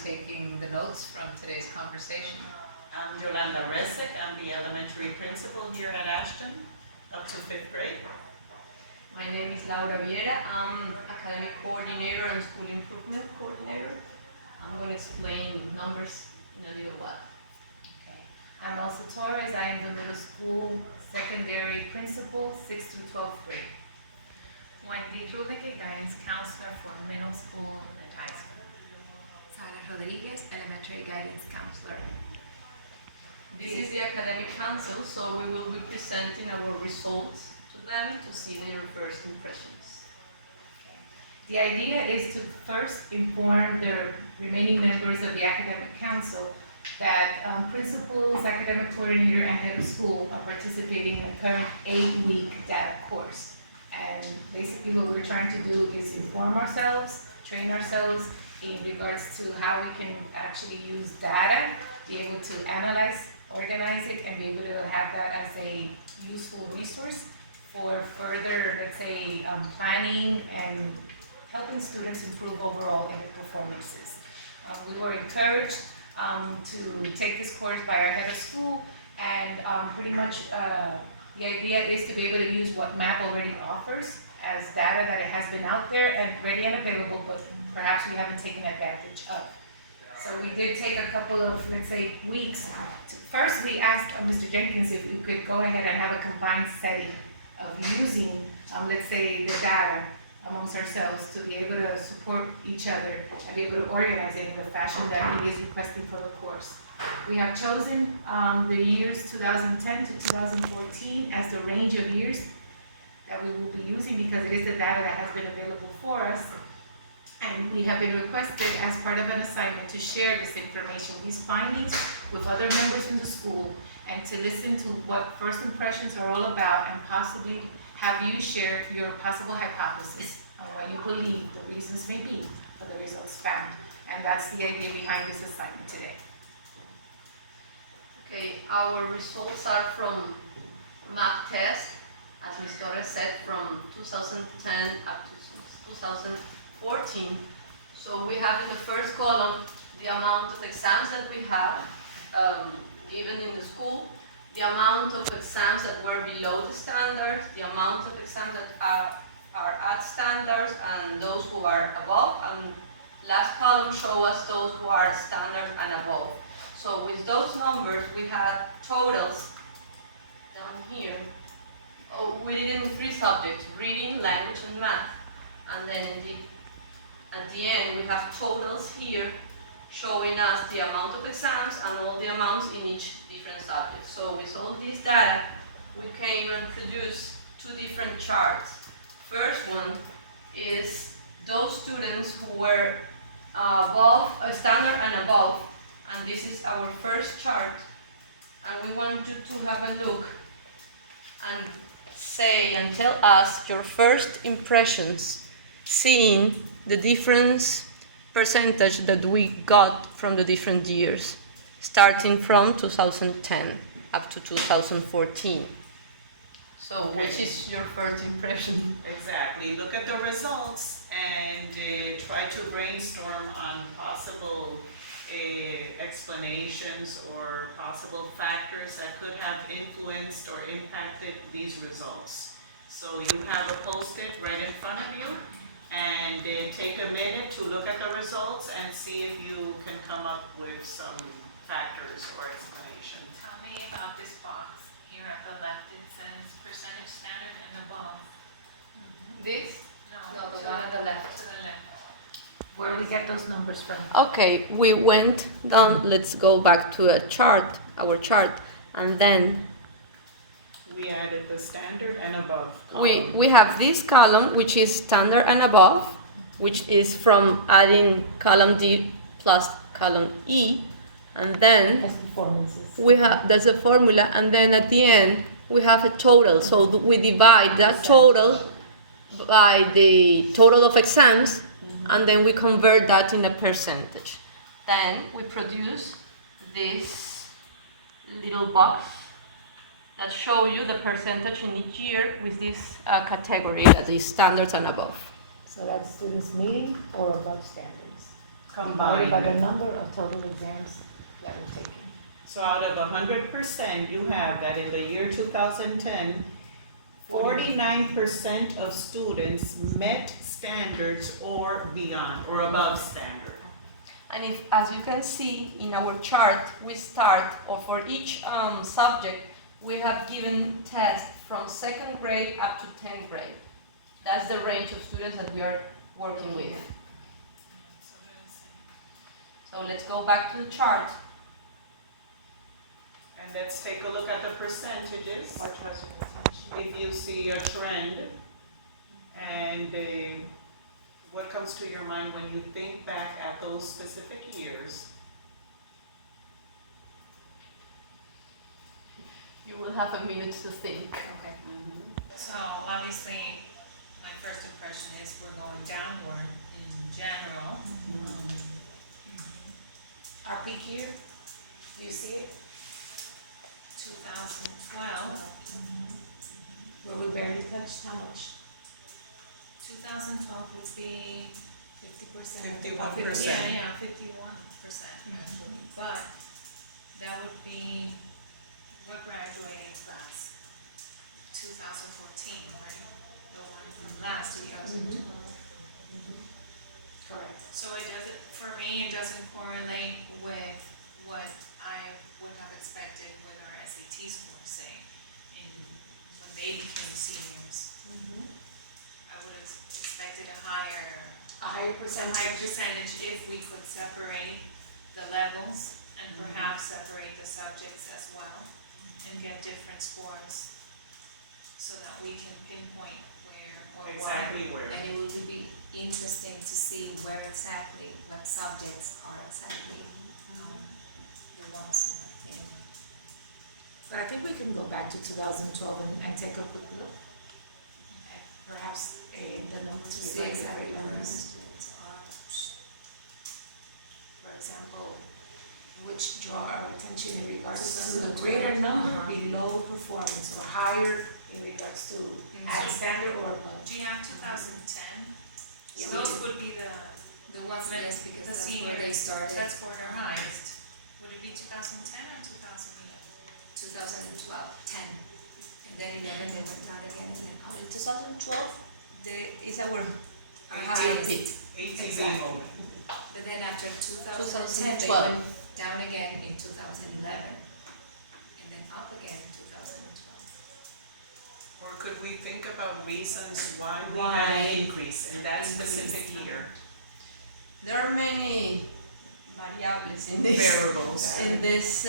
taking the notes from today's conversation. I'm Yolanda Resek. I'm the elementary principal here at Ashton, up to 5th grade. My name is Laura Viera. I'm academic coordinator and school improvement coordinator. I'm going to explain numbers in a little while. Okay. I'm Elsa Torres. I am the middle school secondary principal, 6th through 12th grade. Wendy Rudeke, guidance counselor for middle school and high school. Sara Rodriguez, elementary guidance counselor. This is the academic council, so we will be presenting our results to them to see their first impressions. The idea is to first inform the remaining members of the academic council that principals, academic coordinator, and head of school are participating in the current 8-week data course. And basically what we're trying to do is inform ourselves, train ourselves in regards to how we can actually use data, be able to analyze, organize it, and be able to have that as a useful resource for further, let's say, planning and helping students improve overall in their performances. We were encouraged to take this course by our head of school, and pretty much the idea is to be able to use what MAP already offers as data that it has been out there and ready and available, but perhaps we haven't taken advantage of. So we did take a couple of, let's say, weeks. First, we asked Mr. Jenkins if we could go ahead and have a combined setting of using, let's say, the data amongst ourselves to be able to support each other and be able to organize it in the fashion that he is requesting for the course. We have chosen the years 2010 to 2014 as the range of years that we will be using because it is the data that has been available for us. And we have been requested as part of an assignment to share this information, these findings, with other members in the school and to listen to what first impressions are all about and possibly have you share your possible hypothesis on what you believe the reasons may be for the results found. And that's the idea behind this assignment today. Okay, our results are from MAP test, as Ms. Torres said, from 2010 up to 2014. So we have in the first column the amount of exams that we have, even in the school, the amount of exams that were below the standard, the amount of exams that are at standards, and those who are above, and last column show us those who are standard and above. So with those numbers, we have totals down here. Oh, we did it in 3 subjects, reading, language, and math. And then at the end, we have totals here showing us the amount of exams and all the amounts in each different subject. So with all this data, we came and produced 2 different charts. First one is those students who were above, standard and above. And this is our first chart, and we want you to have a look and say and tell us your first impressions seeing the difference percentage that we got from the different years, starting from 2010 up to 2014. So which is your first impression? Exactly. Look at the results and try to brainstorm on possible explanations or possible factors that could have influenced or impacted these results. So you have a post-it right in front of you, and take a minute to look at the results and see if you can come up with some factors or explanations. Tell me about this box here on the left. It says percentage standard and above. This? No, the one on the left. To the left. Where do we get those numbers from? Okay, we went down, let's go back to a chart, our chart, and then We added the standard and above column. we have this column, which is standard and above, which is from adding column D plus column E, and then As performances. we have, that's a formula, and then at the end, we have a total, so we divide that total by the total of exams, and then we convert that in a percentage. Then we produce this little box that show you the percentage in each year with this category that is standards and above. So that's students meeting or above standards. combined. By the number of total exams that were taken. So out of 100%, you have that in the year 2010, 49% of students met standards or beyond, or above standard. And if, as you can see in our chart, we start, or for each subject, we have given tests from 2nd grade up to 10th grade. That's the range of students that we are working with. So let's go back to the chart. And let's take a look at the percentages. If you see a trend, and what comes to your mind when you think back at those specific years? You will have a minute to think. Okay. So obviously, my first impression is we're going downward in general. Our peak year, do you see it? 2012, Where we barely touched how much? 2012 would be 50%. 51%. Yeah, 51% actually. But that would be what graduating class? 2014, right? The one from last year. Correct. So it doesn't, for me, it doesn't correlate with what I would have expected with our SAT scores, say, when they became seniors. I would have expected a higher percentage if we could separate the levels and perhaps separate the subjects as well and get different scores so that we can pinpoint where or why. Exactly where. And it would be interesting to see where exactly, what subjects are exactly the ones in. But I think we can go back to 2012 and take a quick look. Perhaps the numbers To may see be exactly very where the numbers. students are. For example, which draw our attention in regards to the greater number below performance or higher in regards to at standard or above. Do you have 2010? Yeah, So we those do. would be The ones, yes, because the that's where they seniors started, that scored our highest. Would it be 2010 or 2011? 2012, 10. And then 11, they went down again, and then up. In 2012, is our Highest. peak. 18 Exactly. moment. But then after 2010, they 2012. went down again in 2011, and then up again in 2012. Or could we think about reasons why we Why? had an increase in that specific year? There are many variables in this. Variables. In this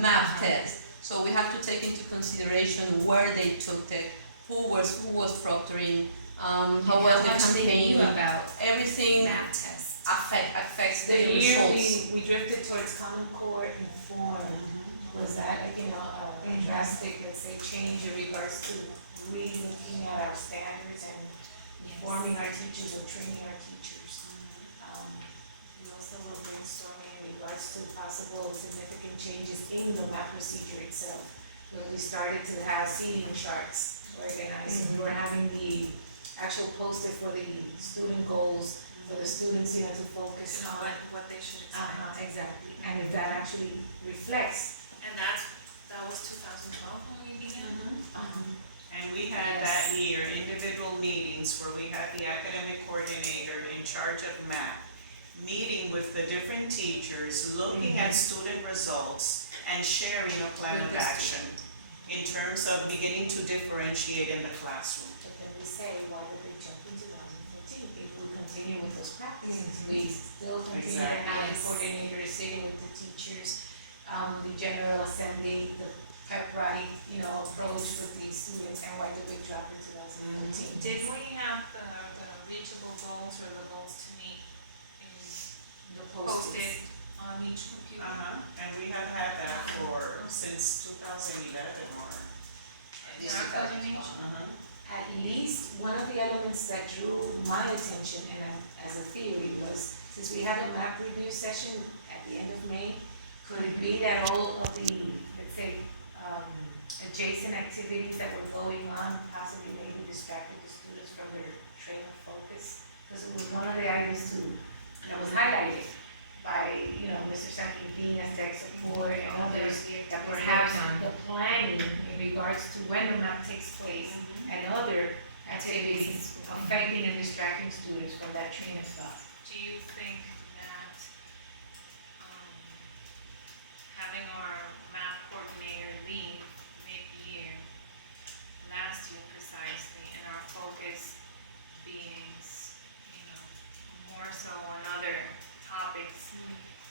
math test. So we have to take into consideration where they took it, who was proctoring, how well the much they campaign, knew about everything math tests. affects The the year results. we drifted towards Common Core and form, was that like, a drastic, let's say, change in regards to really looking at our standards and informing our teachers or training our teachers? We also were brainstorming in regards to possible significant changes in the math procedure itself. Where we started to have seating charts organized, and we're having the actual poster for the student goals, for the students, to focus So on. what they should expect. Exactly, and if that actually reflects. And that was 2012 when we began? And we had that year individual meetings where we had the academic coordinator in charge of math, meeting with the different teachers, looking at student results and sharing a plan of action in terms of beginning to differentiate in the classroom. But then we say, why did we jump in 2014? If we continue with those practices, we still continue to have the Exactly. coordinators sitting with the teachers, the general assembly, the pep rally, approach with the students, and why did we drop in 2014? Did we have the reachable goals or the goals to meet The posted post-its. on each computer? And we have had that since 2011 or. Is that coordination? At least one of the elements that drew my attention, and as a theory, was since we have a map review session at the end of May, could it be that all of the, let's say, adjacent activities that were going on possibly maybe distracted the students from their train of focus? Because it was one of the items that was highlighted. for and others, that perhaps the planning in regards to when the map takes place and other activities affecting and distracting students from that train of thought. Do you think that, having our math coordinator leave mid-year, last year precisely, and our focus being, more so on other topics,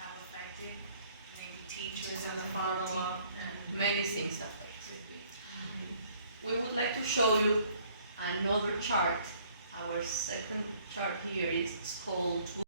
have affected maybe teachers on the follow-up and Many things affected me. We would like to show you another chart. Our second chart here is called